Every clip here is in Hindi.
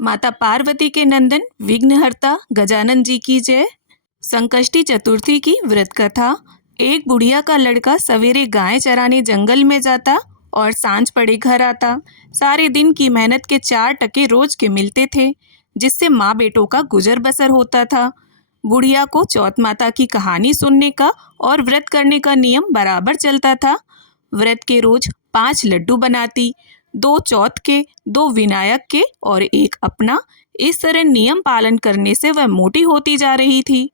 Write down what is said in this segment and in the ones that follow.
माता पार्वती के नंदन विघ्नहर्ता गजानन जी की जय। संकष्टी चतुर्थी की व्रत कथा। एक बुढ़िया का लड़का सवेरे गाय चराने जंगल में जाता और सांझ पड़े घर आता। सारे दिन की मेहनत के 4 टके रोज के मिलते थे, जिससे माँ बेटों का गुजर बसर होता था। बुढ़िया को चौथ माता की कहानी सुनने का और व्रत करने का नियम बराबर चलता था। व्रत के रोज 5 लड्डू बनाती, 2 चौथ के, 2 विनायक के और 1 अपना। इस तरह नियम पालन करने से वह मोटी होती जा रही थी।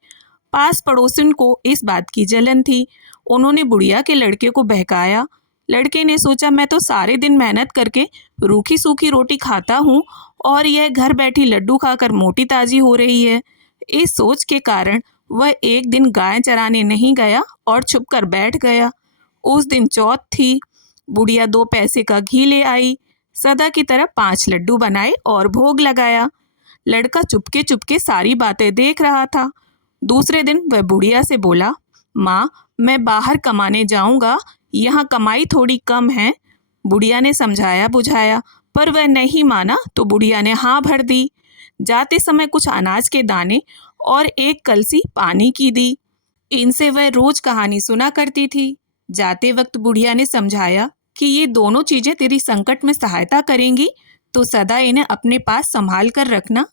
पास पड़ोसिन को इस बात की जलन थी। उन्होंने बुढ़िया के लड़के को बहकाया। लड़के ने सोचा, मैं तो सारे दिन मेहनत करके रूखी सूखी रोटी खाता हूँ और यह घर बैठी लड्डू खाकर मोटी ताजी हो रही है। इस सोच के कारण वह एक दिन गाय चराने नहीं गया और छुपकर बैठ गया। उस दिन चौथ थी। बुढ़िया 2 पैसे का घी ले आई, सदा की तरह 5 लड्डू बनाए और भोग लगाया। लड़का चुपके चुपके सारी बातें देख रहा था। दूसरे दिन वह बुढ़िया से बोला, माँ, मैं बाहर कमाने जाऊंगा, यहाँ कमाई थोड़ी कम है। बुढ़िया ने समझाया बुझाया, पर वह नहीं माना तो बुढ़िया ने हाँ भर दी। जाते समय कुछ अनाज के दाने और 1 कलसी पानी की दी। इनसे वह रोज कहानी सुना करती थी। जाते वक्त बुढ़िया ने समझाया कि ये दोनों चीजें तेरी संकट में सहायता करेंगी, तो सदा इन्हें अपने पास संभाल कर रखना।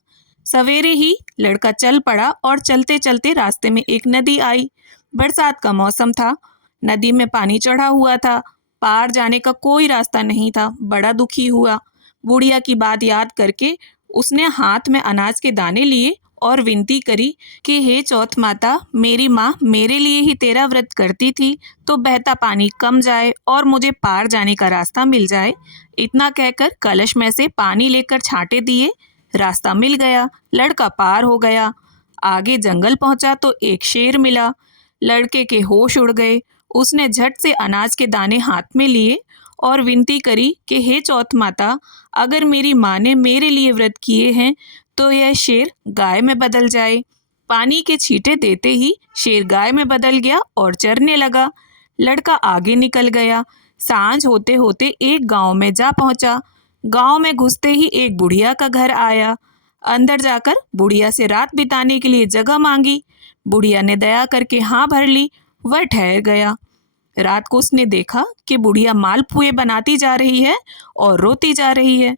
सवेरे ही लड़का चल पड़ा और चलते चलते रास्ते में एक नदी आई। बरसात का मौसम था। नदी में पानी चढ़ा हुआ था। पार जाने का कोई रास्ता नहीं था। बड़ा दुखी हुआ। बुढ़िया की बात याद करके उसने हाथ में अनाज के दाने लिए और विनती करी कि हे चौथ माता, मेरी माँ मेरे लिए ही तेरा व्रत करती थी, तो बहता पानी कम जाए और मुझे पार जाने का रास्ता मिल जाए। इतना कहकर कलश में से पानी लेकर छांटे दिए। रास्ता मिल गया। लड़का पार हो गया। आगे जंगल पहुंचा तो एक शेर मिला। लड़के के होश उड़ गए। उसने झट से अनाज के दाने हाथ में लिए और विनती करी कि हे चौथ माता, अगर मेरी माँ ने मेरे लिए व्रत किए हैं तो यह शेर गाय में बदल जाए। पानी के छींटे देते ही शेर गाय में बदल गया और चरने लगा। लड़का आगे निकल गया। सांझ होते होते एक गांव में जा पहुंचा। गांव में घुसते ही एक बुढ़िया का घर आया। अंदर जाकर बुढ़िया से रात बिताने के लिए जगह मांगी। बुढ़िया ने दया करके हाँ भर ली। वह ठहर गया। रात को उसने देखा कि बुढ़िया मालपुए बनाती जा रही है और रोती जा रही है।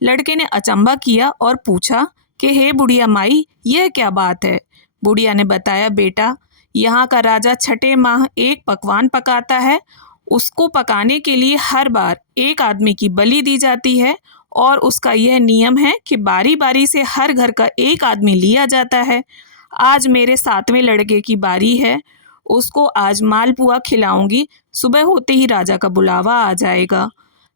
लड़के ने अचंभा किया और पूछा कि हे बुढ़िया माई, यह क्या बात है। बुढ़िया ने बताया, बेटा, यहाँ का राजा छठे माह एक पकवान पकाता है। उसको पकाने के लिए हर बार एक आदमी की बलि दी जाती है और उसका यह नियम है कि बारी बारी से हर घर का एक आदमी लिया जाता है। आज मेरे 7वें लड़के की बारी है। उसको आज मालपुआ खिलाऊंगी। सुबह होते ही राजा का बुलावा आ जाएगा।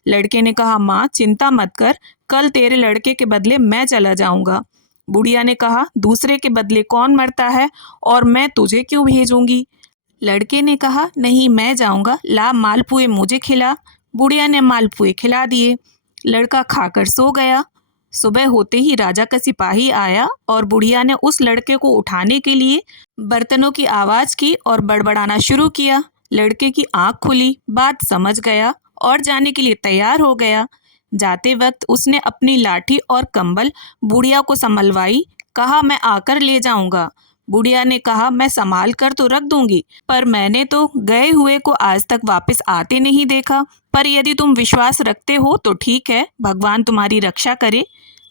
लड़के ने कहा, माँ चिंता मत कर, कल तेरे लड़के के बदले मैं चला जाऊंगा। बुढ़िया ने कहा, दूसरे के बदले कौन मरता है और मैं तुझे क्यों भेजूंगी। लड़के ने कहा, नहीं मैं जाऊंगा, ला मालपुए मुझे खिला। बुढ़िया ने मालपुए खिला दिए। लड़का खाकर सो गया। सुबह होते ही राजा का सिपाही आया और बुढ़िया ने उस लड़के को उठाने के लिए बर्तनों की आवाज की और बड़बड़ाना शुरू किया। लड़के की आंख खुली, बात समझ गया और जाने के लिए तैयार हो गया। जाते वक्त उसने अपनी लाठी और कंबल बुढ़िया को संभलवाई। कहा, मैं आकर ले जाऊंगा। बुढ़िया ने कहा, मैं संभाल कर तो रख दूंगी, पर मैंने तो गए हुए को आज तक वापस आते नहीं देखा। पर यदि तुम विश्वास रखते हो तो ठीक है, भगवान तुम्हारी रक्षा करे।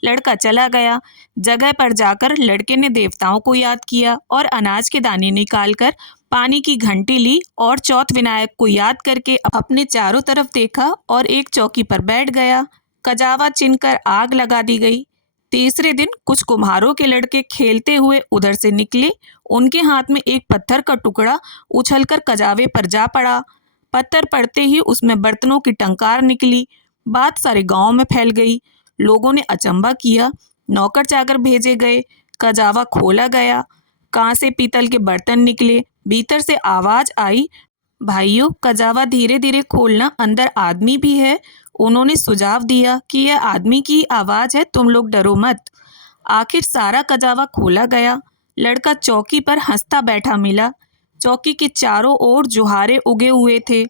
लड़का चला गया। जगह पर जाकर लड़के ने देवताओं को याद किया और अनाज के दाने निकालकर पानी की घंटी ली और चौथ विनायक को याद करके अपने चारों तरफ देखा और एक चौकी पर बैठ गया। कजावा चिनकर आग लगा दी गई। तीसरे दिन कुछ कुम्हारों के लड़के खेलते हुए उधर से निकले। उनके हाथ में एक पत्थर का टुकड़ा उछलकर कजावे पर जा पड़ा। पत्थर पड़ते ही उसमें बर्तनों की टंकार निकली। बात सारे गांव में फैल गई। लोगों ने अचंभा किया। नौकर चाकर भेजे गए। कजावा खोला गया। कांसे पीतल के बर्तन निकले। भीतर से आवाज आई, भाइयों, कजावा धीरे धीरे खोलना, अंदर आदमी भी है। उन्होंने सुझाव दिया कि यह आदमी की आवाज है, तुम लोग डरो मत। आखिर सारा कजावा खोला गया। लड़का चौकी पर हंसता बैठा मिला। चौकी के चारों ओर जुहारे उगे हुए थे।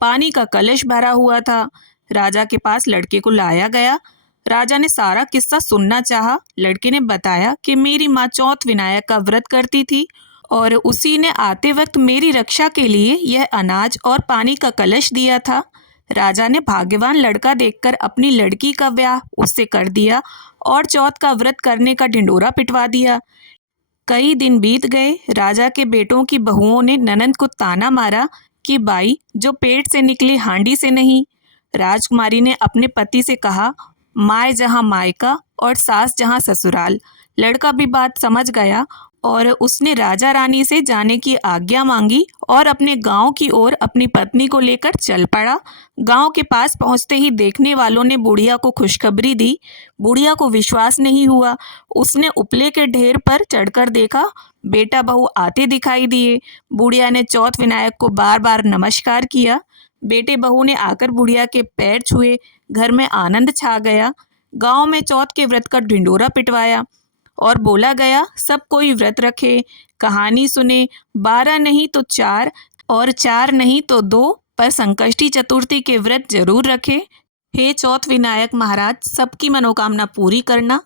पानी का कलश भरा हुआ था। राजा के पास लड़के को लाया गया। राजा ने सारा किस्सा सुनना चाहा। लड़के ने बताया कि मेरी माँ चौथ विनायक का व्रत करती थी और उसी ने आते वक्त मेरी रक्षा के लिए यह अनाज और पानी का कलश दिया था। राजा ने भाग्यवान लड़का देखकर अपनी लड़की का ब्याह उससे कर दिया और चौथ का व्रत करने का ढिंढोरा पिटवा दिया। कई दिन बीत गए। राजा के बेटों की बहुओं ने ननंद को ताना मारा कि बाई, जो पेट से निकले हांडी से नहीं। राजकुमारी ने अपने पति से कहा, माय जहाँ मायका और सास जहाँ ससुराल। लड़का भी बात समझ गया और उसने राजा रानी से जाने की आज्ञा मांगी और अपने गांव की ओर अपनी पत्नी को लेकर चल पड़ा। गांव के पास पहुंचते ही देखने वालों ने बुढ़िया को खुशखबरी दी। बुढ़िया को विश्वास नहीं हुआ। उसने उपले के ढेर पर चढ़कर देखा, बेटा बहू आते दिखाई दिए। बुढ़िया ने चौथ विनायक को बार बार नमस्कार किया। बेटे बहू ने आकर बुढ़िया के पैर छुए। घर में आनंद छा गया। गांव में चौथ के व्रत का ढिंडोरा पिटवाया और बोला गया, सब कोई व्रत रखे, कहानी सुने, 12 नहीं तो 4 और 4 नहीं तो 2, पर संकष्टी चतुर्थी के व्रत जरूर रखे। हे चौथ विनायक महाराज, सबकी मनोकामना पूरी करना।